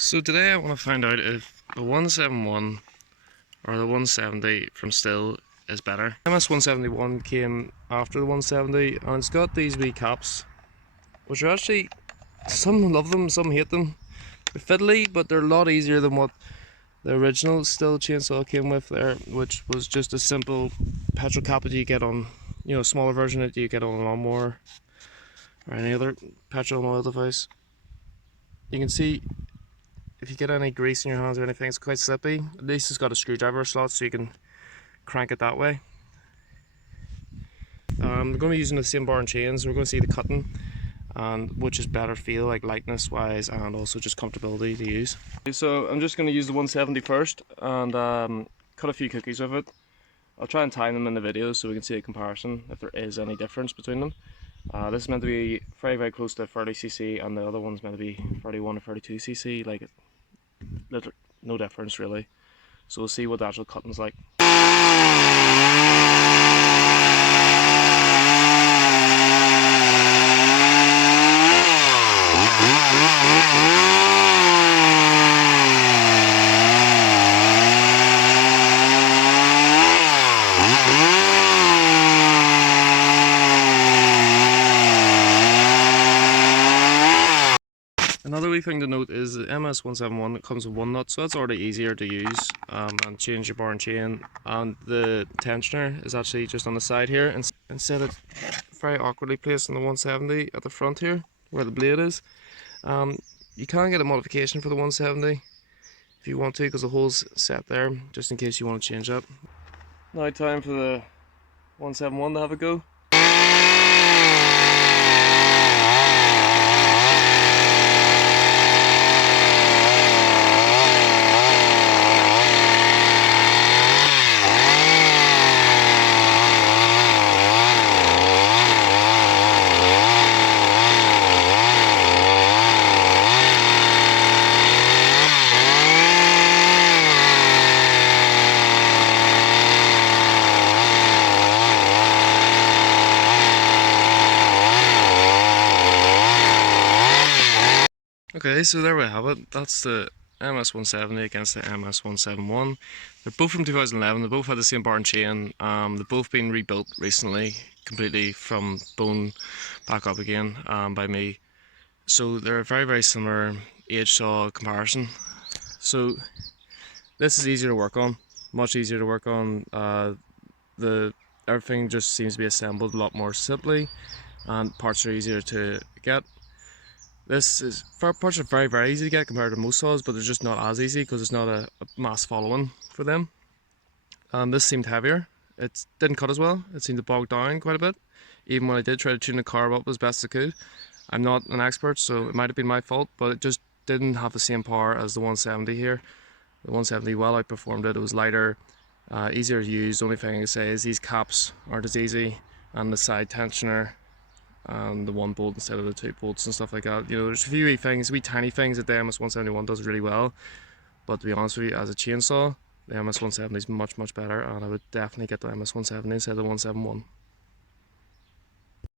So today I want to find out if the 171 or the 170 from Stihl is better. MS171 came after the 170 and it's got these wee caps, which are actually, some love them, some hate them. They're fiddly, but they're a lot easier than what the original Stihl chainsaw came with there, which was just a simple petrol cap that you get on, a smaller version that you get on a lawnmower or any other petrol and oil device. You can see if you get any grease in your hands or anything, it's quite slippy. At least it's got a screwdriver slot so you can crank it that way. We're going to be using the same bar and chains. We're going to see the cutting, and which is better feel, like lightness wise, and also just comfortability to use. So I'm just going to use the 170 first and cut a few cookies with it. I'll try and time them in the video so we can see a comparison if there is any difference between them. This is meant to be very close to 30cc and the other one's meant to be 31 or 32cc, like no difference really. So we'll see what the actual cutting's like. Another wee thing to note is the MS171 that comes with one nut, so that's already easier to use and change your bar and chain. And the tensioner is actually just on the side here, and instead of very awkwardly placed on the 170 at the front here, where the blade is. You can get a modification for the 170 if you want to, because the hole's set there, just in case you want to change that. Now time for the 171 to have a go. Okay, so there we have it. That's the MS170 against the MS171. They're both from 2011. They both had the same bar and chain. They've both been rebuilt recently, completely from bone back up again by me. So they're a very similar age saw comparison. So this is easier to work on, much easier to work on. Everything just seems to be assembled a lot more simply, and parts are easier to get. Parts are very easy to get compared to most saws, but they're just not as easy because it's not a mass following for them. This seemed heavier. It didn't cut as well. It seemed to bog down quite a bit, even when I did try to tune the carb up as best I could. I'm not an expert, so it might have been my fault, but it just didn't have the same power as the 170 here. The 170 well outperformed it. It was lighter, easier to use. The only thing I can say is these caps aren't as easy, and the side tensioner and the one bolt instead of the two bolts and stuff like that. There's a few wee tiny things that the MS171 does really well, but to be honest with you, as a chainsaw, the MS170 is much better, and I would definitely get the MS170 instead of the 171.